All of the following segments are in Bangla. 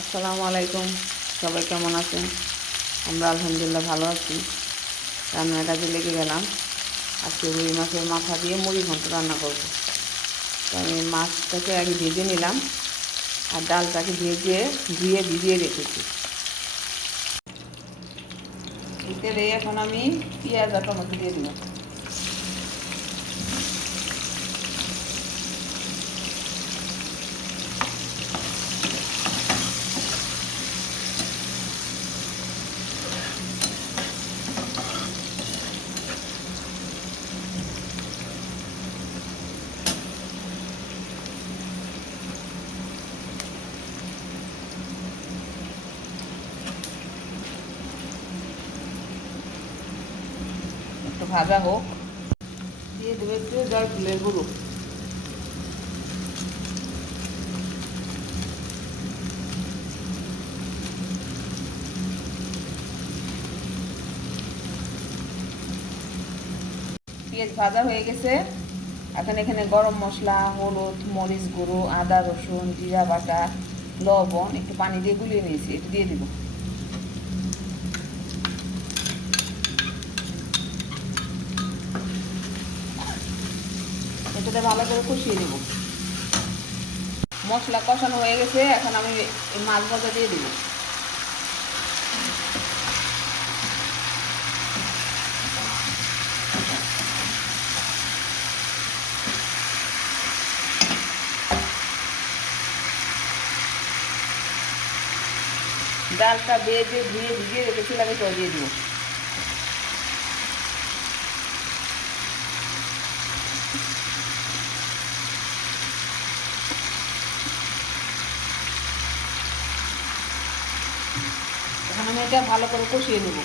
আসসালামু আলাইকুম। সবাই কেমন আছেন? আমরা আলহামদুলিল্লাহ ভালো আছি। রান্নার কাজে লেগে গেলাম। আজকে রুই মাছের মাথা দিয়ে মুড়ি ঘন্ট রান্না করব। তো আমি মাছটাকে আগে ভেজে নিলাম আর ডালটাকে ধুয়ে ভিজিয়ে রেখেছি। এই তেলে এখন আমি পেঁয়াজ আর টমেটো দিয়ে দিলাম। একটু ভাজা হোক, দিয়ে দেবো একটু জয়ফুলের গুঁড়ো। পেঁয়াজ ভাজা হয়ে গেছে। এখন এখানে গরম মশলা, হলুদ, মরিচ গুঁড়ো, আদা রসুন, জিরা বাটা, লবণ একটু পানি দিয়ে গুলিয়ে নিয়েছি, এটা দিয়ে দিব। এটাতে ভালো করে কষিয়ে নেব। মশলা কষানো হয়ে গেছে, এখন আমি এই মাছ ভাজা দিয়ে দিব। ডালটা ধুয়ে ভিজিয়ে রেখেছিলাম, এটাও দিয়ে দিব। এখন আমি এটা ভালো করে কষিয়ে নেব।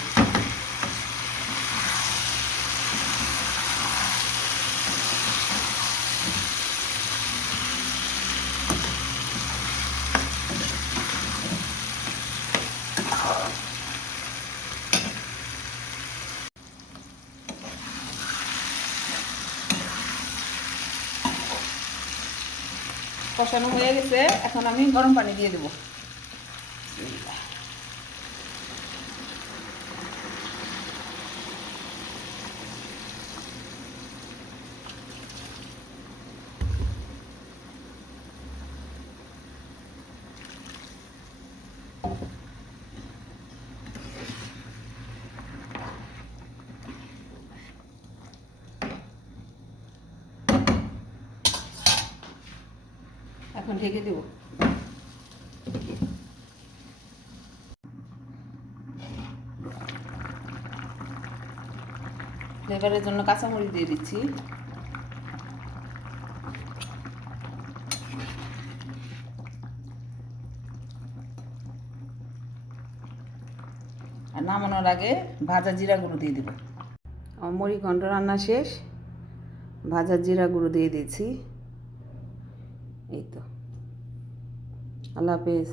কষানো হয়ে গেছে, এখন আমি গরম পানি দিয়ে দেবো। এখন ঢেকে দেবো। ফ্লেভারের জন্য কাঁচামরিচ দিয়ে দিচ্ছি। আর নামানোর আগে ভাজা জিরা গুঁড়ো দিয়ে দেবো। আমার মুড়ি ঘন্ট রান্না শেষ, ভাজা জিরা গুঁড়ো দিয়ে দিয়েছি। এই তো, আল্লাহ হাফেজ।